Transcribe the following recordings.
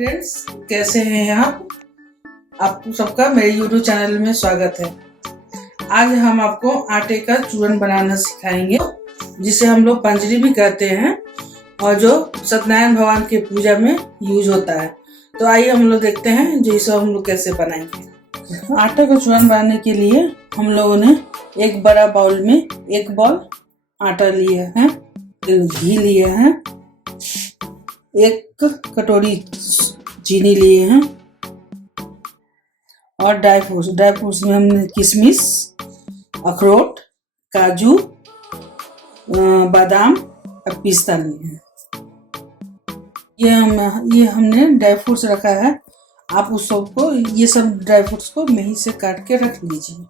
Friends, कैसे हैं आप सबका मेरे YouTube चैनल में स्वागत है। आज हम आपको आटे का चूरन बनाना सिखाएंगे, जिसे हम लोग पंजरी भी कहते हैं और जो सत्यनारायण भगवान के पूजा में यूज होता है। तो आइए हम लोग देखते हैं जो इसे हम लोग कैसे बनाएंगे। आटे का चूरन बनाने के लिए हम लोगों ने एक बड़ा बाउल में 1 बाउल आटा लिया है, घी लिए हैं, 1 कटोरी चीनी लिए हैं और ड्राई फ्रूट्स में हमने किशमिश, अखरोट, काजू, बादाम और पिस्ता लिए हैं। ये हमने ड्राई फ्रूट्स रखा है। आप उस सबको ये सब ड्राई फ्रूट्स को महीन से काट के रख लीजिए।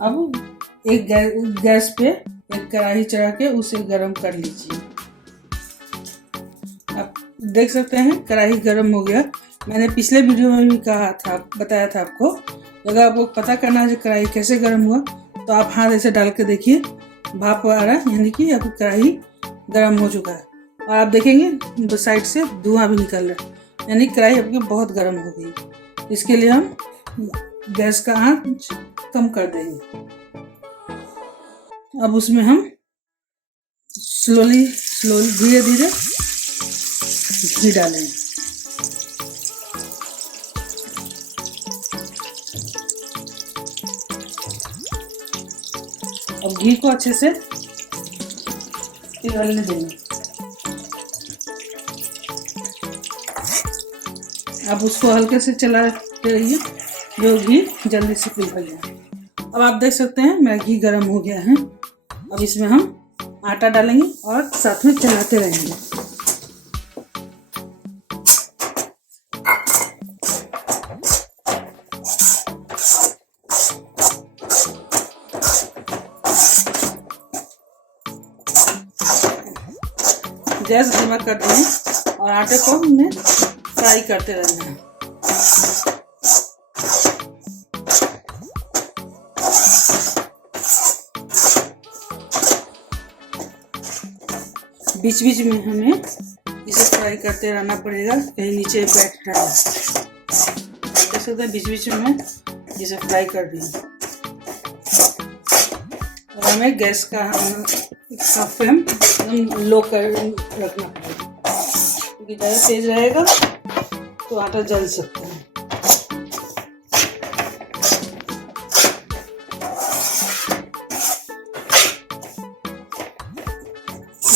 अब एक गैस पे एक कढ़ाई चढ़ा के उसे गरम कर लीजिए। आप देख सकते हैं कढ़ाई गरम हो गया। मैंने पिछले वीडियो में भी बताया था आपको। अगर आपको पता करना है कढ़ाई कैसे गरम हुआ तो आप हाथ ऐसे डाल के देखिए, भाप आ रहा है, यानी कि अब कढ़ाई गरम हो चुका है। और आप देखेंगे दो साइड से धुआं भी निकल रहा है, यानी कढ़ाई आपकी बहुत गर्म हो गई। इसके लिए हम गैस का आंच कम कर देंगे। अब उसमें हम स्लोली धीरे धीरे घी डालेंगे। अब घी को अच्छे से पिघलने देंगे। अब उसको हल्के से चलाते रहिए जो घी जल्दी से पिघल जाए। अब आप देख सकते हैं मेरा घी गर्म हो गया है। अब इसमें हम आटा डालेंगे और साथ में चलाते रहेंगे। गैस धीमा कर देंगे और आटे को हमने फ्राई करते रहना है। बीच बीच में हमें इसे फ्राई करते रहना पड़ेगा, कहीं नीचे बैठ रहा है। देख सकते हैं बीच बीच में इसे फ्राई कर देंगे। और हमें गैस का फ्लेम लो कर रखना पड़ेगा, क्योंकि ज़्यादा तेज रहेगा तो आटा जल सकता है।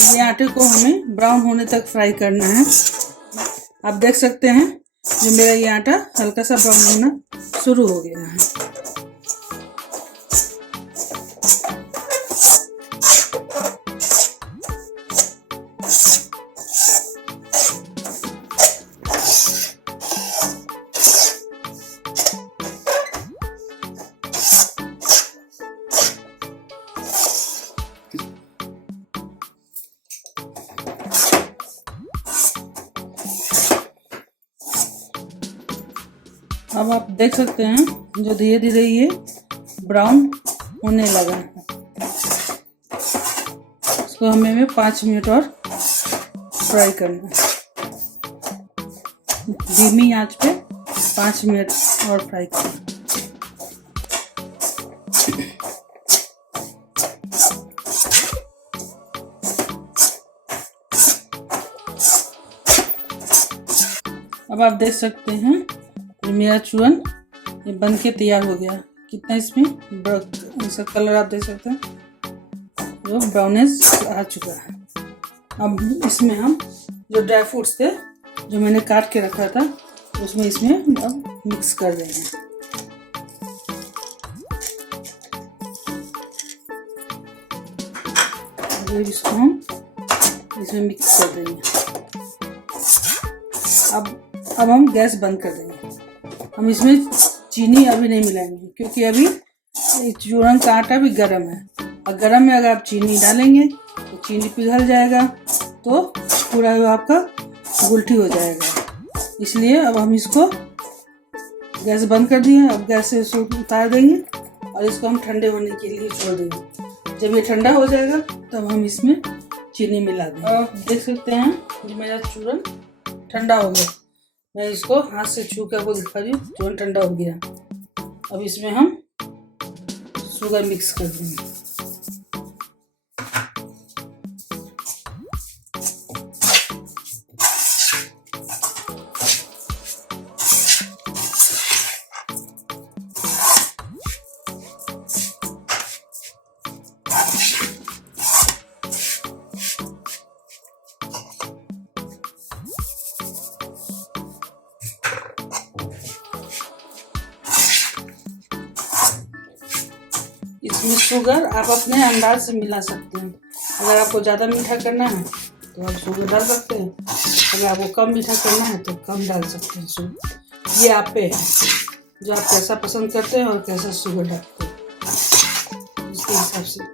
ये आटे को हमें ब्राउन होने तक फ्राई करना है। आप देख सकते हैं जो मेरा ये आटा हल्का सा ब्राउन होना शुरू हो गया है। अब आप देख सकते हैं जो धीरे धीरे ये ब्राउन होने लगा है। इसको हमें 5 मिनट और फ्राई करना है। धीमी आंच पे 5 मिनट और फ्राई करना। अब आप देख सकते हैं मेरा चूरन ये बन के तैयार हो गया। कितना इसमें इसका कलर आप देख सकते हैं, जो ब्राउनिश आ चुका है। अब इसमें हम जो ड्राई फ्रूट्स थे जो मैंने काट के रखा था उसमें इसमें अब मिक्स कर देंगे। इसको हम इसमें मिक्स कर देंगे। अब हम गैस बंद कर देंगे। हम इसमें चीनी अभी नहीं मिलाएंगे, क्योंकि अभी चूरन का आटा भी गर्म है और गर्म में अगर आप चीनी डालेंगे तो चीनी पिघल जाएगा तो पूरा आपका गुलठी हो जाएगा। इसलिए अब हम इसको गैस बंद कर दिए। अब गैस से इसको उतार देंगे और इसको हम ठंडे होने के लिए छोड़ देंगे। जब ये ठंडा हो जाएगा तब हम इसमें चीनी मिला देंगे। और देख सकते हैं कि मेरा चूरन ठंडा हो गया। मैं इसको हाथ से छू के आपको दिखा रही हूँ, चूरन ठंडा हो गया। अब इसमें हम शुगर मिक्स कर देंगे। इसमें शुगर आप अपने अंदाज से मिला सकते हैं। अगर आपको ज़्यादा मीठा करना है तो आप शुगर डाल सकते हैं, अगर आपको कम मीठा करना है तो कम डाल सकते हैं शुगर। ये आप पे है, जो आप कैसा पसंद करते हैं और कैसा शुगर डालते हैं उसके हिसाब से।